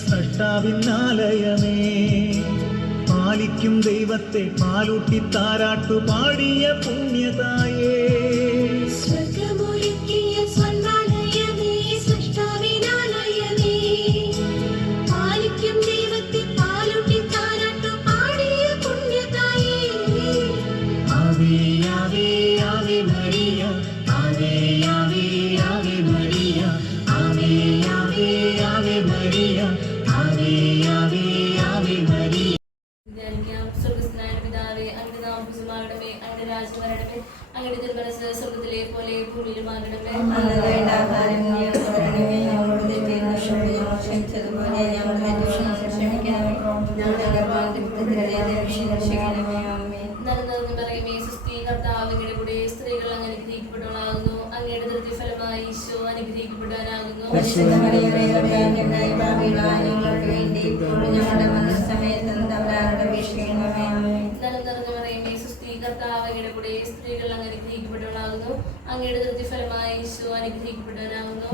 സ്രഷ്ടാവിന്നാലയമേ, പാലിക്കും ദൈവത്തെ പാലൂട്ടി താരാട്ടു പാടിയ പുണ്യതായേ. അങ്ങയുടെ തിരുമനസ് സ്വർഗത്തിലെ പോലെ ഭൂമിയിലുമാകണമേ. പറയുമേ സുസ്ഥി കർത്താവ് അങ്ങയുടെ കൂടെ സ്ത്രീകൾ അങ്ങനെ അനുഗ്രഹിക്കപ്പെട്ടവളാകുന്നു. അങ്ങയുടെ ദൃഢഫലമായി ഈശോ അനുഗ്രഹിക്കപ്പെട്ടവനാകുന്നു. പറയുമേ സുസ്ഥി കർത്താവ് അങ്ങയുടെ കൂടെ സ്ത്രീകൾ അങ്ങനെ അനുഗ്രഹിക്കപ്പെട്ടവളാകുന്നു. അങ്ങയുടെ ദൃഢഫലമായി ഈശോ അനുഗ്രഹിക്കപ്പെട്ടവനാകുന്നു.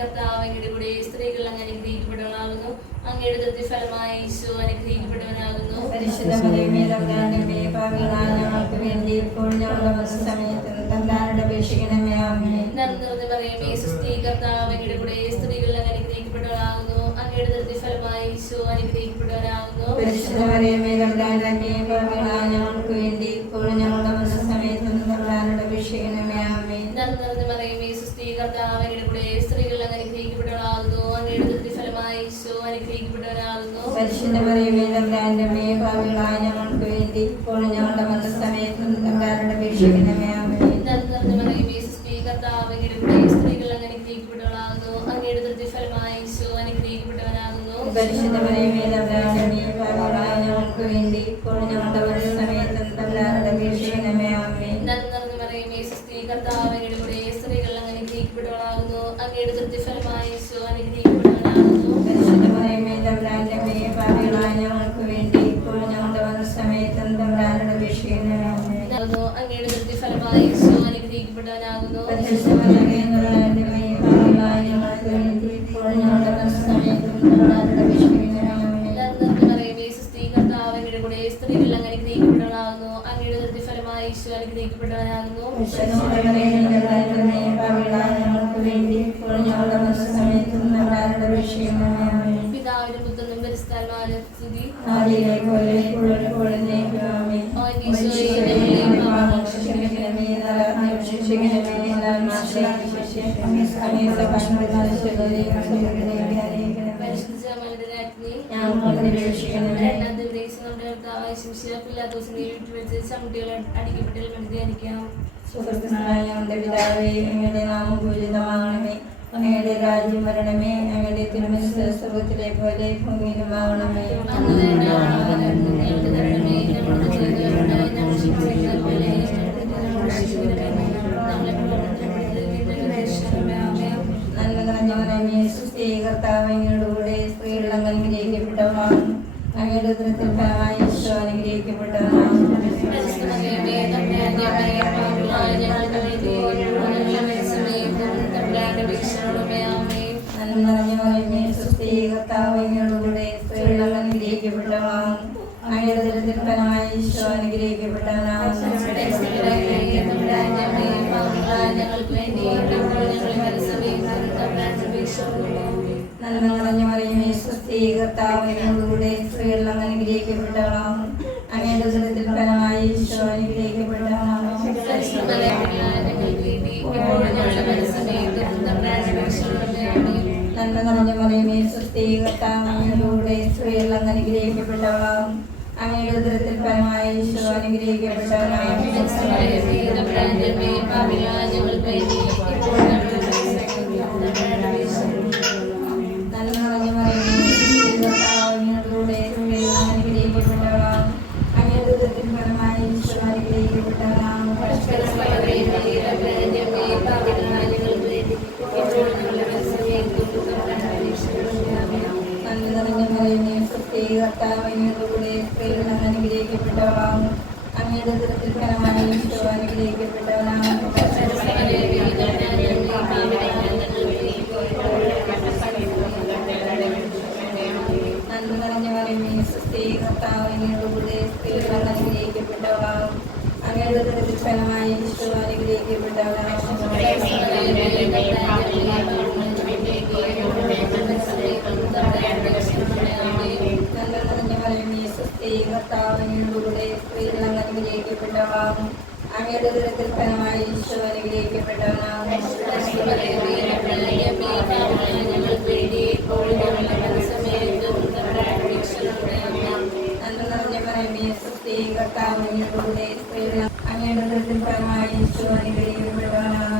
കർത്താവ് അങ്ങയുടെ കൂടെ സ്ത്രീകൾ അങ്ങനെ അനുഗ്രഹിക്കപ്പെട്ടവളാകുന്നു. അങ്ങയുടെ ദൃഢഫലമായി ഈശോ അനുഗ്രഹിക്കപ്പെട്ടവനാകുന്നു. കർത്താവ് അങ്ങയുടെ കൂടെ സ്ത്രീകൾ അങ്ങനെ അനുഗ്രഹിക്കപ്പെട്ടവളാകുന്നു. അങ്ങയുടെ ദൃഢഫലമായി ഈശോ അനുഗ്രഹിക്കപ്പെട്ടവനാകുന്നു. കർത്താവ് അങ്ങയുടെ കൂടെ സ്ത്രീകൾ അനുഗ്രഹിക്കപ്പെട്ടവളാകുന്നു. അങ്ങയുടെ ദൃഢഫലമായി ഈശോ അനുഗ്രഹിക്കപ്പെട്ടവനാകുന്നു. കർത്താവ് അങ്ങയുടെ കൂടെ സ്ത്രീകൾ അനുഗ്രഹിക്കപ്പെട്ടവളാകുന്നു. അങ്ങയുടെ ദൃഢഫലമായി ഈശോ അനുഗ്രഹിക്കപ്പെട്ടവനാകുന്നു. കർത്താവ് അങ്ങയുടെ കൂടെ സ്ത്രീകൾ അനുഗ്രഹിക്കപ്പെട്ടവളാകുന്നു. അങ്ങയുടെ ദൃഢഫലമായി ഈശോ അനുഗ്രഹിക്കപ്പെട്ടവനാകുന്നു. അങ്ങയുടെ ദൃഢഫലമായി ഈശോ അനുഗ്രഹിക്കപ്പെട്ടവനാകുന്നു. കർത്താവ് അങ്ങയുടെ കൂടെ സ്ത്രീകൾ അനുഗ്രഹിക്കപ്പെട്ടവളാകുന്നു. അങ്ങയുടെ ദൃഢഫലമായി ഈശോ അനുഗ്രഹിക്കപ്പെട്ടവനാകുന്നു. പിതാവിനും പുത്രനും പരിശുദ്ധാത്മാവിനും സ്തുതി. അങ്ങയുടെ രാജ്യം വരണമേ. അങ്ങയുടെ തിരുമനസ്സ് സ്വർഗ്ഗത്തിലെ പോലെ ഭൂമിയിലുമാകണമേ. നന്മ നിറഞ്ഞവനമേ സുസ്ഥി കർത്താവ് അങ്ങയുടെ കൂടെ സ്ത്രീകൾ അനുഗ്രഹിക്കപ്പെട്ടവനാണ്. അങ്ങയുടെ ദൃഢഫലമായി ഈശോ അനുഗ്രഹിക്കപ്പെട്ടവനാണ്. കർത്താവ് അങ്ങയുടെ കൂടെ സ്ത്രീകൾ അനുഗ്രഹിക്കപ്പെട്ടവനാണ്. അങ്ങയുടെ ദൃഢഫലമായി ഈശോ അനുഗ്രഹിക്കപ്പെട്ടവനാണ്. നന്മ നിറഞ്ഞ മറിയമേ സുസ്ഥി കർത്താവ് അങ്ങയുടെ കൂടെ സ്ത്രീകൾ അനുഗ്രഹിക്കപ്പെട്ടവനാണ്. അങ്ങയുടെ ദൃഢഫലമായി ഈശോ അനുഗ്രഹിക്കപ്പെട്ടവനാണ്. നന്മ നിറഞ്ഞ മറിയമേ സുസ്ഥി കർത്താവ് അങ്ങയുടെ കൂടെ സ്ത്രീകൾ അനുഗ്രഹിക്കപ്പെട്ടവനാണ്. അങ്ങയുടെ ദൃഢഫലമായി ഈശോ അനുഗ്രഹിക്കപ്പെട്ടവനാണ്. കർത്താവ് അങ്ങയുടെ കൂടെ സ്ത്രീകൾ അനുഗ്രഹിക്കപ്പെട്ടവളാകുന്നു. അങ്ങയുടെ ദൃഢഫലമായി ഈശോ അനുഗ്രഹിക്കപ്പെട്ടവനാകുന്നു. അങ്ങയുടെ ഉദരത്തിൻ ഫലമായി ഈശോ അനുഗ്രഹിക്കപ്പെട്ടവനാകുന്നു. കർത്താവ് അങ്ങയുടെ സ്ത്രീകൾ അങ്ങ് അനുഗ്രഹിക്കപ്പെട്ടവളാകുന്നു. അങ്ങയുടെ ഉദരത്തിൻ ഫലമായി ഈശോ അനുഗ്രഹിക്കപ്പെട്ടവനാകുന്നു. കർത്താവ് അങ്ങയുടെ സ്ത്രീകൾ അങ്ങയുടെ ഉദരത്തിൻ ഫലമായി ഈശോ അനുഗ്രഹിക്കപ്പെട്ടവനാകുന്നു.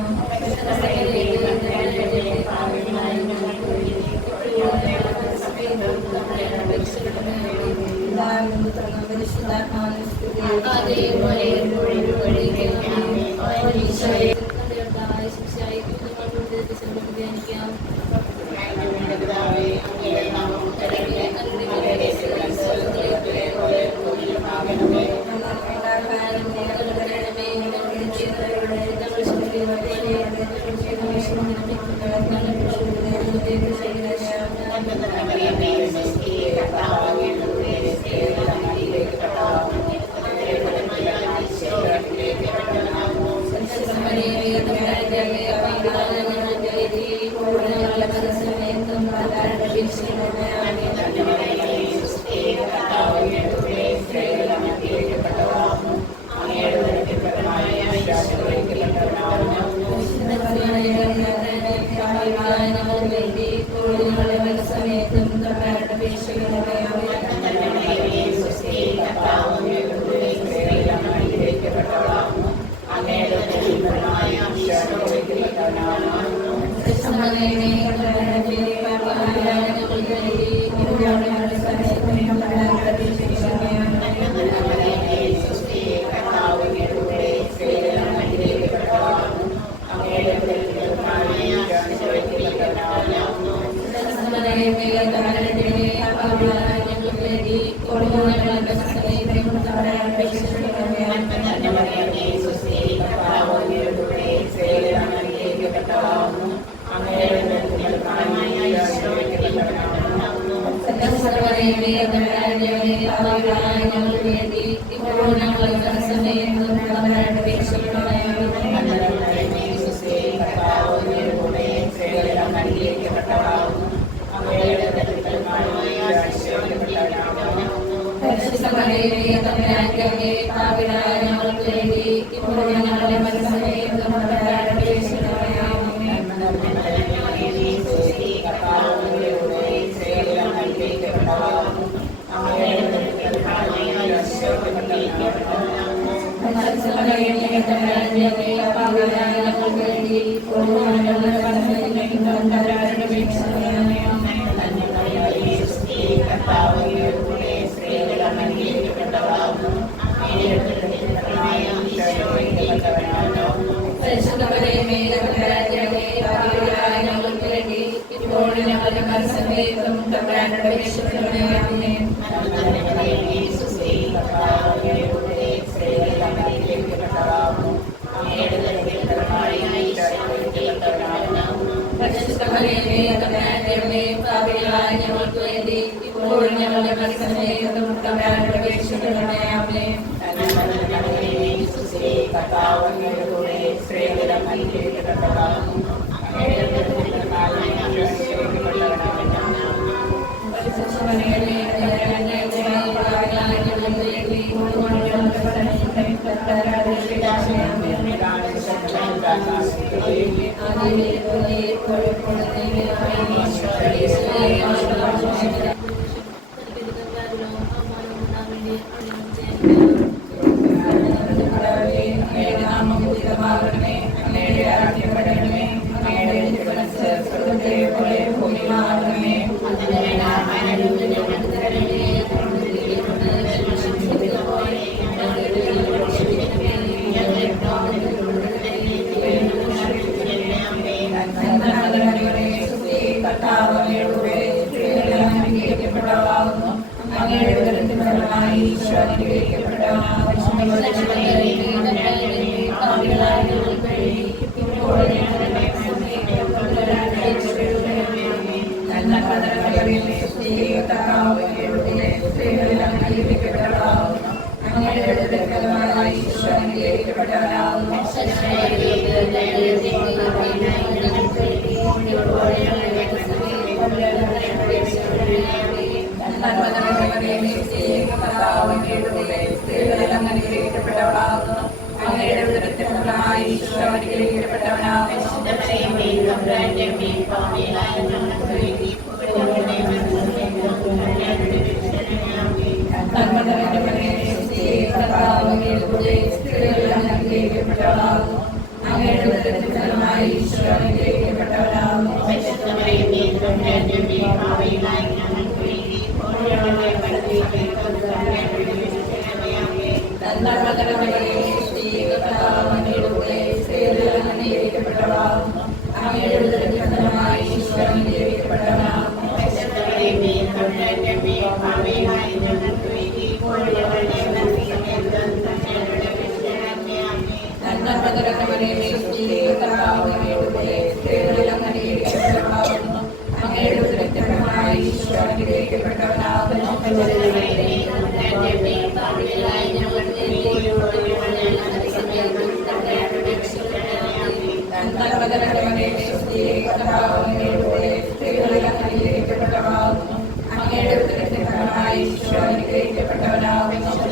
Amen. അനുഗ്രഹിക്കപ്പെട്ടവനാകുന്നു. സ്ത്രീകളെല്ലാം അനുഗ്രഹിക്കപ്പെട്ടവളാകുന്നു. അങ്ങയുടെ ഉദരത്തിൻ ഫലമായി ഈശോ അനുഗ്രഹിക്കപ്പെട്ടവനാകുന്നു. സ്ത്രീകളെല്ലാം അനുഗ്രഹിക്കപ്പെട്ടവളാകുന്നു. അങ്ങയുടെ ഉദരത്തിൻ ഫലമായി ഈശോ അനുഗ്രഹിക്കപ്പെട്ടവനാകുന്നു.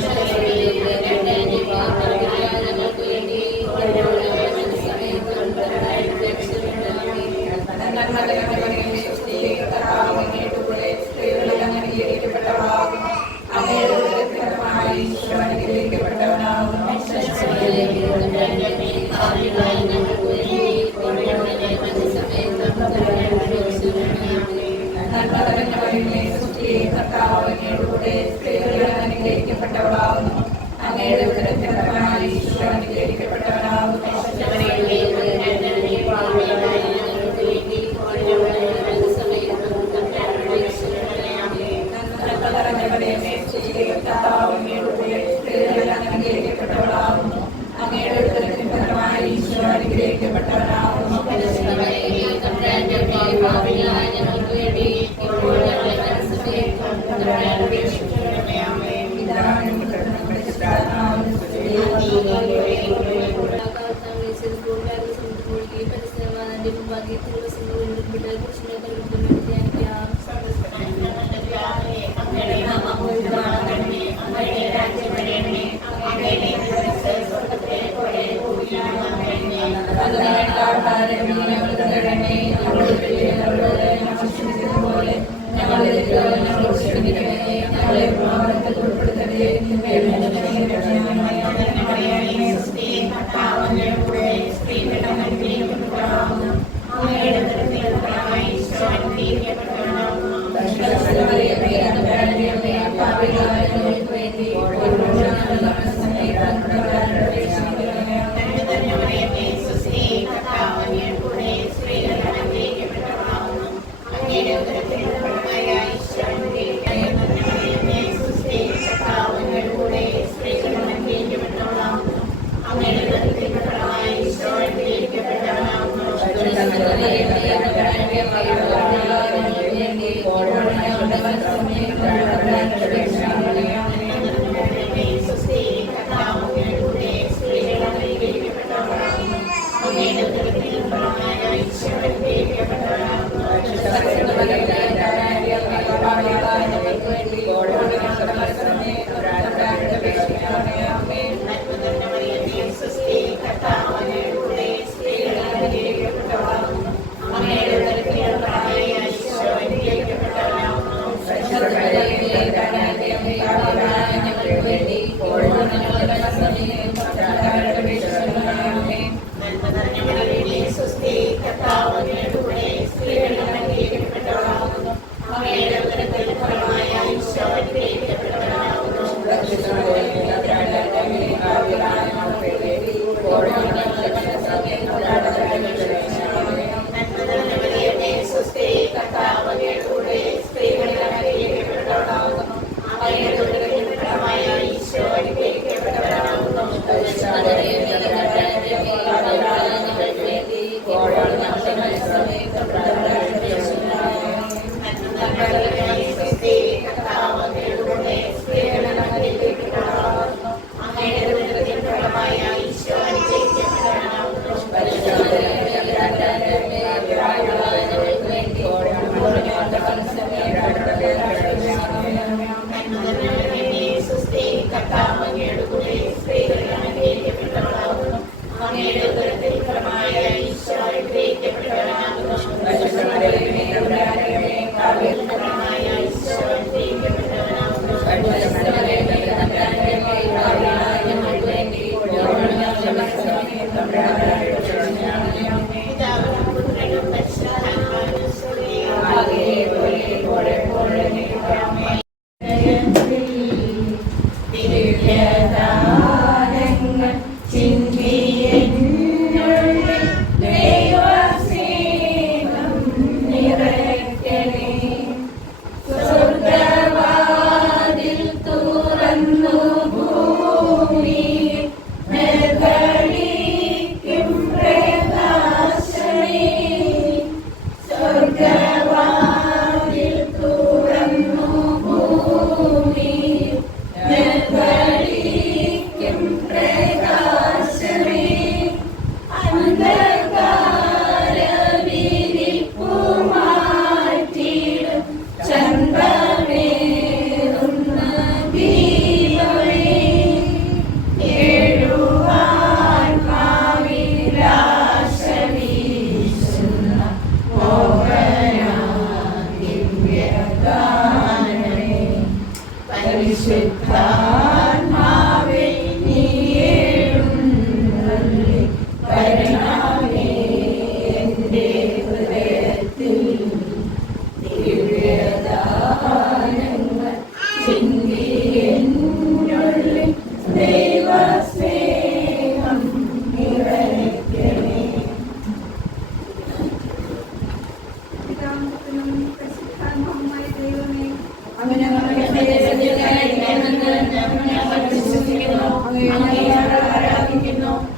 Amen.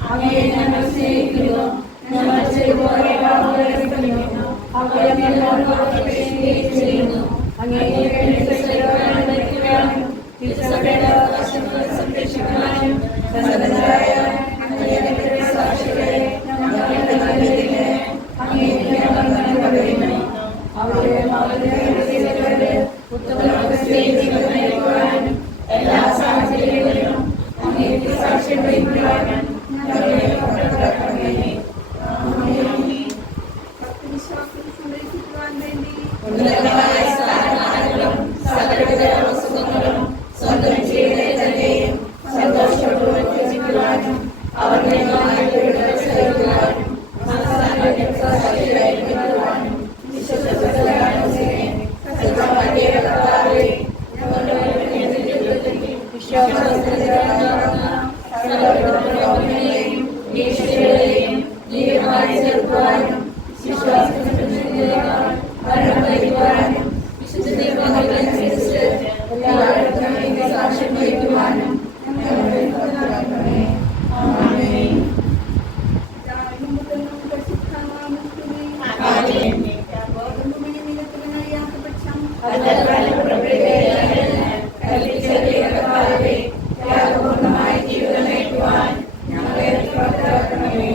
അങ്ങയെ ഞങ്ങൾ സ്നേഹിക്കുന്നു. ഞങ്ങൾ ചെയ്തുപോയ പാപങ്ങളെ ക്ഷമിക്കുന്നു. അവയെ ഞങ്ങളോട് അപേക്ഷിക്കുകയും ചെയ്യുന്നു. അങ്ങയെ തിരുസഭയുടെ അവകാശങ്ങൾ സംരക്ഷിക്കുവാനും സന്നദ്ധരായ അങ്ങയുടെ സാക്ഷികളെ ഞങ്ങളുടെ നന്മയ്ക്ക് അങ്ങേക്ക് ഞങ്ങൾ നന്ദി പറയുന്നു. അവരുടെ മാതൃകയുടെ ഉത്തമ നയിക്കുവാനും എല്ലാ സാഹചര്യങ്ങളിലും അങ്ങേക്ക് സാക്ഷ്യം വഹിക്കുവാനും ഞങ്ങളെ പ്രാപ്തരാക്കണമേ. ഉന്നതമായ സ്ഥാനമാനങ്ങളും സകലവിധ വസ്തുക്കളും സ്വന്തം ജീവിതത്തെ തന്നെയും സന്തോഷപൂർവ്വം ത്യജിക്കുവാനും അവരുടെ സഹിക്കുവാനും സാക്ഷിയായിരിക്കുവാനും ജീവിതമായി ചേർക്കുവാനും സാക്ഷ്യം വഹിക്കുവാനും ജീവിതം നയിക്കുവാൻ ഞങ്ങളെ പ്രാപ്തരാക്കണമേ.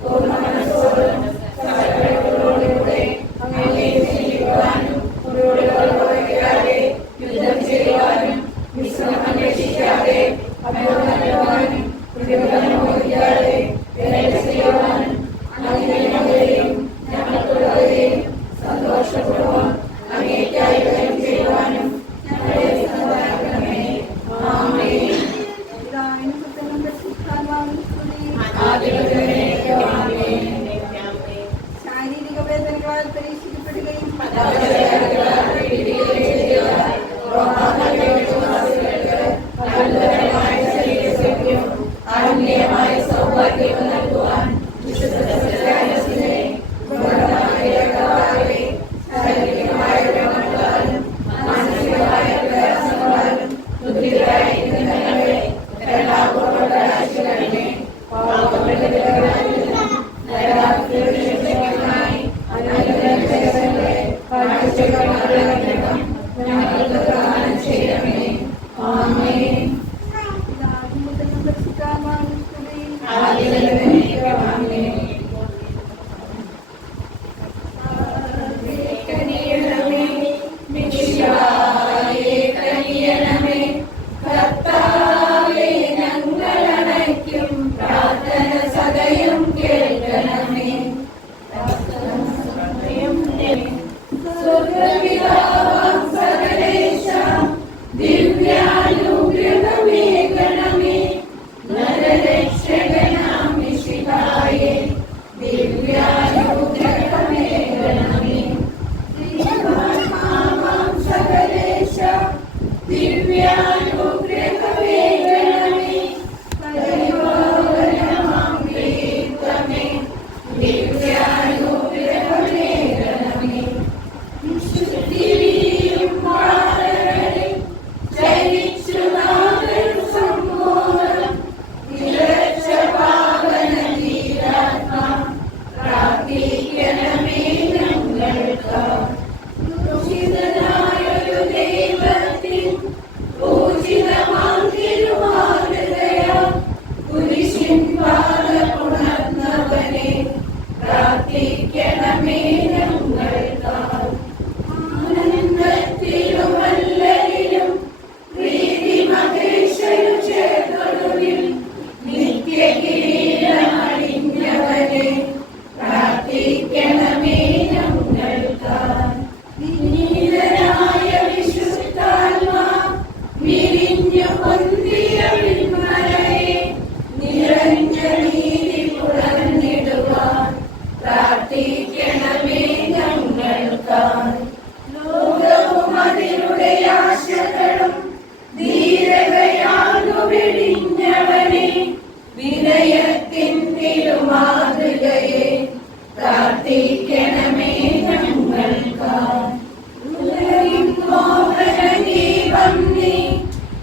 പൂർണ്ണ മനസ്സോടും സകലങ്ങളോടുകൂടെ അങ്ങയെ സ്നേഹിക്കുവാനും യുദ്ധം ചെയ്യുവാനും വിശ്രമം രക്ഷിക്കാതെ അഭ്യർത്ഥിക്കുവാനും പ്രതിഫലമോഹിക്കാതെ ചെയ്യുവാനും അങ്ങനെയും ഞങ്ങൾക്കുള്ളവരെയും സന്തോഷപൂർവ്വം അങ്ങേക്കായി വരം ചെയ്യുവാനും ഞങ്ങളെ സഹായിക്കണമേ. ആമേൻ. ശാരീരിക വേദനകളാൽ പരീക്ഷിക്കപ്പെടുകയും ആത്മീയമായ സൗഭാഗ്യം നൽകുവാൻ ശാരീരികമായ രോഗങ്ങളാലും മാനസികമായ പ്രയാസങ്ങളാലും ബുദ്ധികളായിരിക്കുന്ന ഞങ്ങളെ ഞങ്ങൾക്ക് പ്രദാനം ചെയ്യണമേ. ആമേൻ.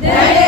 ദയ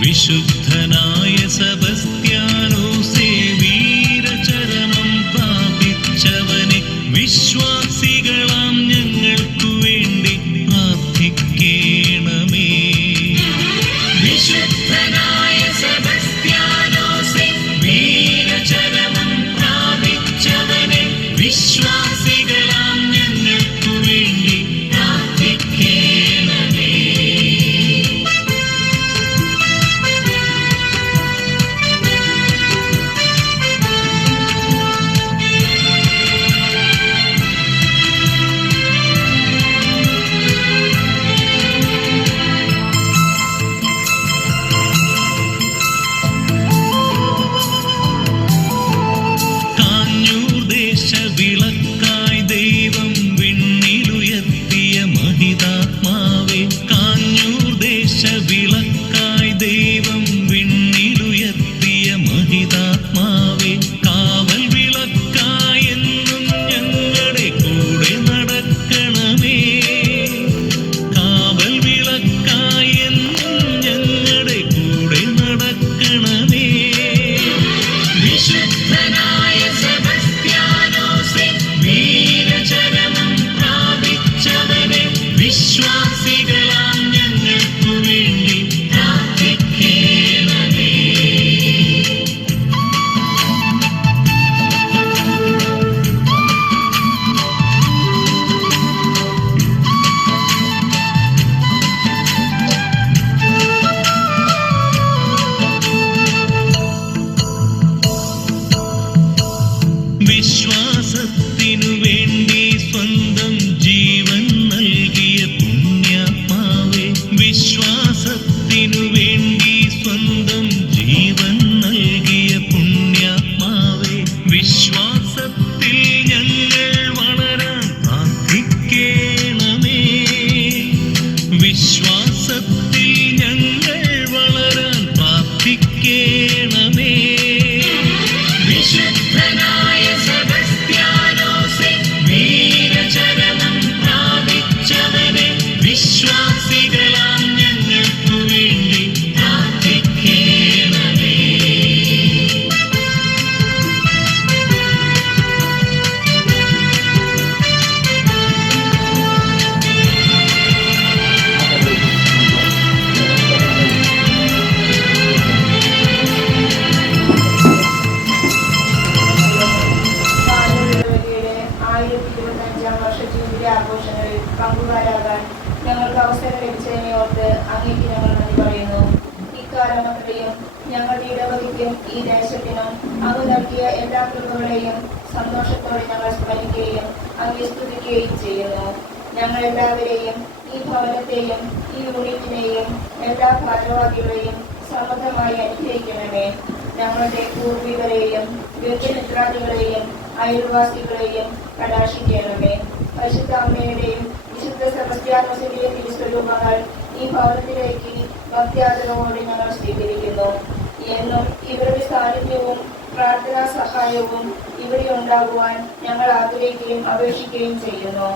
വിശുദ്ധനായ സെബസ്ത്യാനോസേ, വീരചരണം പ്രാപിച്ചവനെ, വിശ്വാസികളാം ഞങ്ങൾക്കു വേണ്ടി പ്രാർത്ഥിക്കേണമേ. വിശ്വാസികളാം ഞങ്ങൾക്കു വേണ്ടി പ്രാർത്ഥിക്കണമേ. വിശ്വാസത്തിനു വേണ്ടി സ്വന്തം ജീവൻ നൽകിയ പുണ്യാത്മാവേ, വിശ്വാസത്തിനു വേണ്ടി സ്വന്തം ജീവൻ നൽകിയ പുണ്യാത്മാവേ, വിശ്വാസത്തിൽ ഞങ്ങൾ വളരാൻ പ്രാർത്ഥിക്കണമേ. വിശ്വാസത്തിൽ ഞങ്ങൾ വളരാൻ പ്രാർത്ഥിക്കണമേ. വിശുദ്ധനായ സെബസ്ത്യാനോസേ, വീരചരമം പ്രാപിച്ചവനെ, വിശ്വാസികളാം ഞങ്ങൾക്കു വേണ്ടി പ്രാർത്ഥിക്കണമേ. മാനവീയതയുടെ 1025-ാം വർഷ ജൂബിലി ആഘോഷങ്ങളിൽ പങ്കുകാരാകാൻ ഞങ്ങൾക്ക് അവസരം ലഭിച്ചതിനെ ഓർത്ത് അങ്ങേക്ക് ഞങ്ങൾ നന്ദി പറയുന്നു. ഇക്കാലം അത്രയും ഞങ്ങളുടെ ഇടവകയ്ക്കും ഈ ദേശത്തിനും അങ്ങ് നൽകിയ എല്ലാ കൃപകളെയും സന്തോഷത്തോടെ ഞങ്ങൾ സ്മരിക്കുകയും അങ്ങേ സ്തുതിക്കുകയും ചെയ്യുന്നു. ഞങ്ങൾ എല്ലാവരെയും, ഈ ഭവനത്തെയും ഈ യൂണിറ്റിനെയും എല്ലാ ഭാരവാഹികളെയും സമൃദ്ധമായി അനുഗ്രഹിക്കണമേ. ഞങ്ങളുടെ പൂർവികരെയും ബന്ധുമിത്രാദികളെയും അയൽവാസികളെയും കടാക്ഷിക്കണമേ. പരിശുദ്ധ അമ്മയുടെയും വിശുദ്ധ സെബസ്ത്യാനോസിന്റെയും തിരുസ്വരൂപങ്ങൾ ഈ ഭവനത്തിലേക്ക് ഭക്ത്യാദരവോടെ ഞങ്ങൾ സ്വീകരിക്കുന്നു. എന്നും ഇവരുടെ സാന്നിധ്യവും പ്രാർത്ഥനാ സഹായവും ഇവിടെ ഉണ്ടാകുവാൻ ഞങ്ങൾ ആഗ്രഹിക്കുകയും അപേക്ഷിക്കുകയും ചെയ്യുന്നു.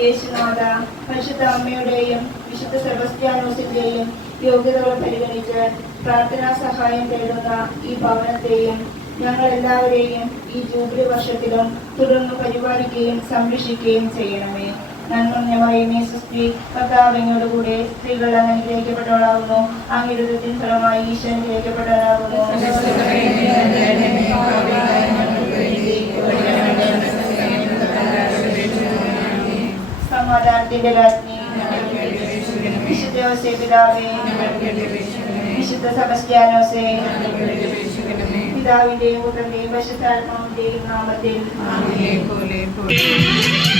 യേശുനാഥ, പരിശുദ്ധ അമ്മയുടെയും വിശുദ്ധ സെബസ്ത്യാനോസിന്റെയും യോഗ്യതകൾ പരിഗണിച്ച് പ്രാർത്ഥനാ സഹായം തേടുന്ന ഈ ഭവനത്തെയും ഞങ്ങൾ എല്ലാവരെയും ഈ ജൂബിലി വർഷത്തിലും തുടർന്ന് പരിപാലിക്കുകയും സംരക്ഷിക്കുകയും ചെയ്യണമേ. നന്മ സുസ്ത്രീ കർത്താവിനോട് കൂടെ സ്ത്രീകൾ അനുഗ്രഹിക്കപ്പെട്ടവളാകുന്നു. ആംഗിരുതത്തിൻ ഫലമായി ഈശോ അനുഗ്രഹിക്കപ്പെട്ടവരാകുന്നു. സമാധാനത്തിന്റെ രാജ്ഞി, വിശുദ്ധ യോസേപ്പ് പിതാവേ, വിശുദ്ധ സെബസ്ത്യാനോസേ, പിതാവിന്റെയും പുത്രന്റെയും പരിശുദ്ധാത്മാവിന്റെയും നാമത്തിൽ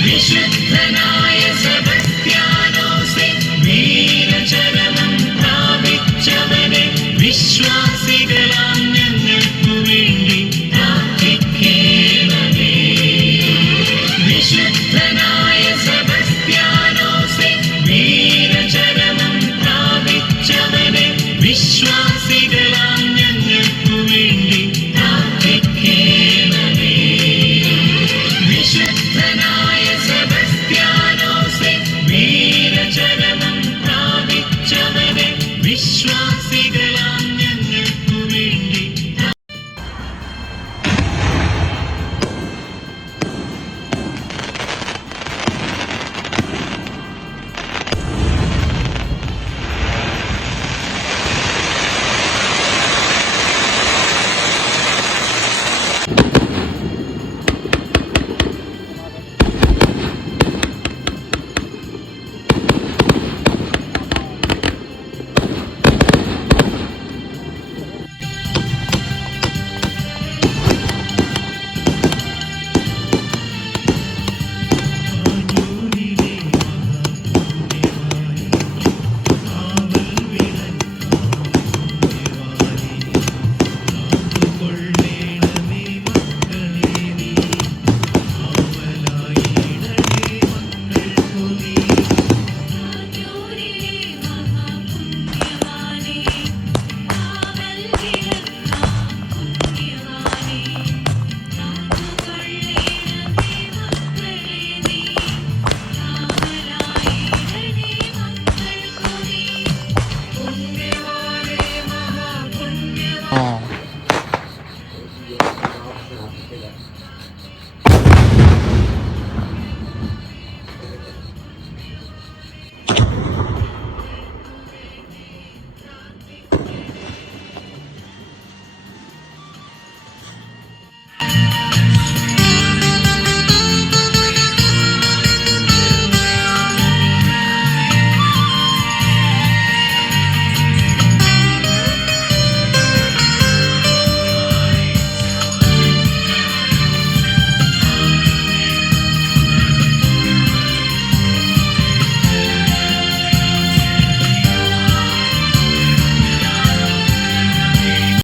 വിശുദ്ധനായ സെബസ്ത്യാനോസേ, വീരചരമം പ്രാപിച്ചവനെ, വിശ്വാസികളാം ഞങ്ങൾക്കു വേണ്ടി പ്രാർത്ഥിക്കണമേ. വിശുദ്ധനായ സെബസ്ത്യാനോസേ, വീരചരമം പ്രാപിച്ചവനെ, വിശ്വാസികളാം ഞങ്ങൾക്കു വേണ്ടി പ്രാർത്ഥിക്കണമേ. വിശുദ്ധനായ സെബസ്ത്യാനോസേ, വീരചരമം പ്രാപിച്ചവനെ, വിശ്വാസികൾ